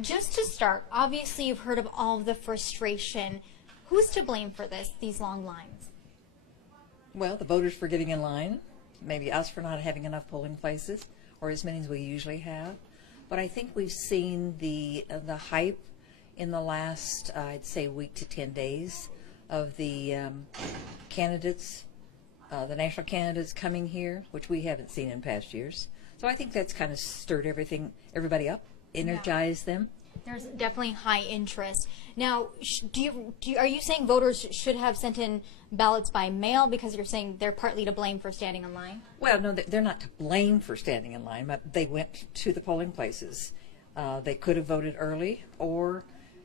Just to start, obviously you've heard of all of the frustration. Who's to blame for these long lines? Well, the voters for getting in line, maybe us for not having enough polling places, or as many as we usually have. But I think we've seen the hype in the last, I'd say, week to 10 days of the candidates, the national candidates coming here, which we haven't seen in past years. So I think that's kind of stirred everybody up, energized them. There's definitely high interest. Now, are you saying voters should have sent in ballots by mail because you're saying they're partly to blame for standing in line? Well, no, they're not to blame for standing in line, but they went to the polling places. They could have voted early, or,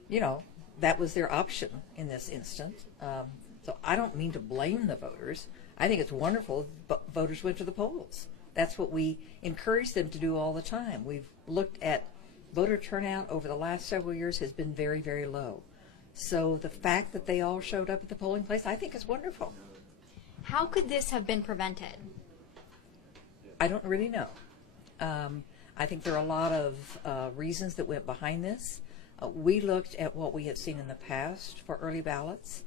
that was their option in this instance. So I don't mean to blame the voters. I think it's wonderful voters went to the polls. That's what we encourage them to do all the time. We've looked at voter turnout over the last several years has been very, very low. So the fact that they all showed up at the polling place, I think is wonderful. How could this have been prevented? I don't really know. I think there are a lot of reasons that went behind this. We looked at what we had seen in the past for early ballots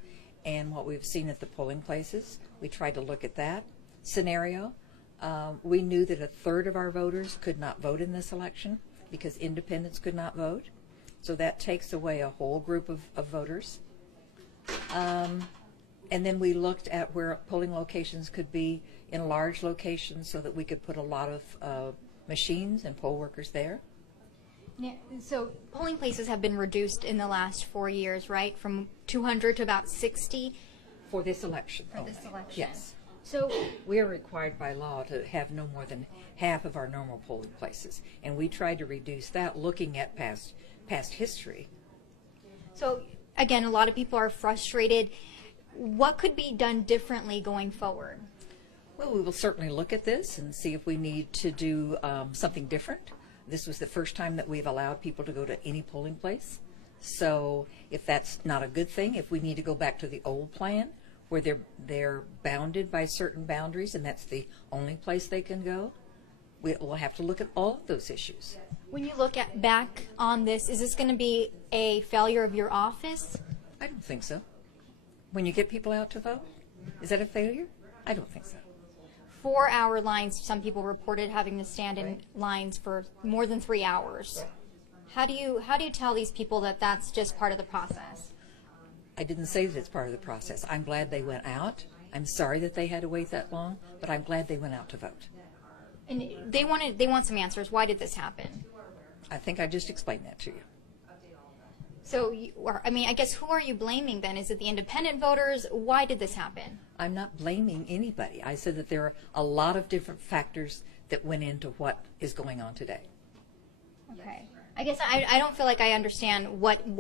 and what we've seen at the polling places. We tried to look at that scenario. We knew that a third of our voters could not vote in this election because independents could not vote. So that takes away a whole group of voters. And then we looked at where polling locations could be in large locations so that we could put a lot of machines and poll workers there. Yeah, so polling places have been reduced in the last 4 years, right? From 200 to about 60? For this election. For this election. Yes. So we are required by law to have no more than half of our normal polling places, and we tried to reduce that looking at past history. So again, a lot of people are frustrated. What could be done differently going forward? Well, we will certainly look at this and see if we need to do something different. This was the first time that we've allowed people to go to any polling place. So if that's not a good thing, if we need to go back to the old plan where they're bounded by certain boundaries and that's the only place they can go, we'll have to look at all of those issues. When you look back on this, is this going to be a failure of your office? I don't think so. When you get people out to vote, is that a failure? I don't think so. 4-hour lines, some people reported having to stand in lines for more than 3 hours. How do you tell these people that that's just part of the process? I didn't say that it's part of the process. I'm glad they went out. I'm sorry that they had to wait that long, but I'm glad they went out to vote. And they want some answers. Why did this happen? I think I just explained that to you. So, I guess who are you blaming then? Is it the independent voters? Why did this happen? I'm not blaming anybody. I said that there are a lot of different factors that went into what is going on today. Okay. I guess I don't feel like I understand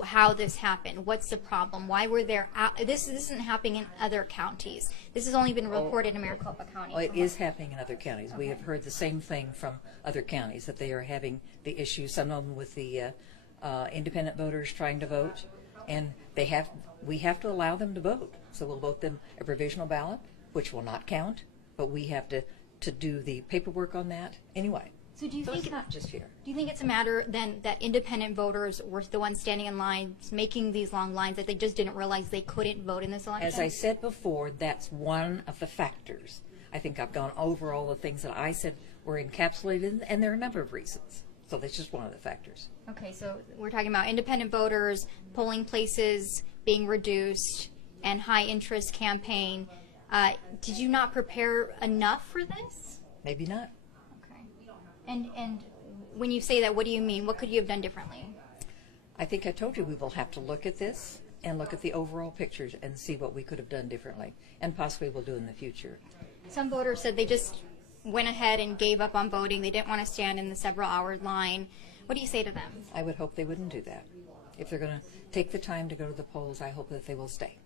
how this happened. What's the problem? Why were there this isn't happening in other counties. This has only been reported in Maricopa County. Well, it is happening in other counties. Okay. We have heard the same thing from other counties, that they are having the issue, some of them with the independent voters trying to vote, and we have to allow them to vote. So we'll vote them a provisional ballot, which will not count, but we have to do the paperwork on that anyway. So do you think it's not just here? Do you think it's a matter then that independent voters were the ones standing in lines, making these long lines, that they just didn't realize they couldn't vote in this election? As I said before, that's one of the factors. I think I've gone over all the things that I said were encapsulated, and there are a number of reasons. So that's just one of the factors. Okay, so we're talking about independent voters, polling places being reduced, and high interest campaign. Did you not prepare enough for this? Maybe not. And when you say that, what do you mean? What could you have done differently? I think I told you we will have to look at this and look at the overall pictures and see what we could have done differently and possibly will do in the future. Some voters said they just went ahead and gave up on voting. They didn't want to stand in the several-hour line. What do you say to them? I would hope they wouldn't do that. If they're going to take the time to go to the polls, I hope that they will stay.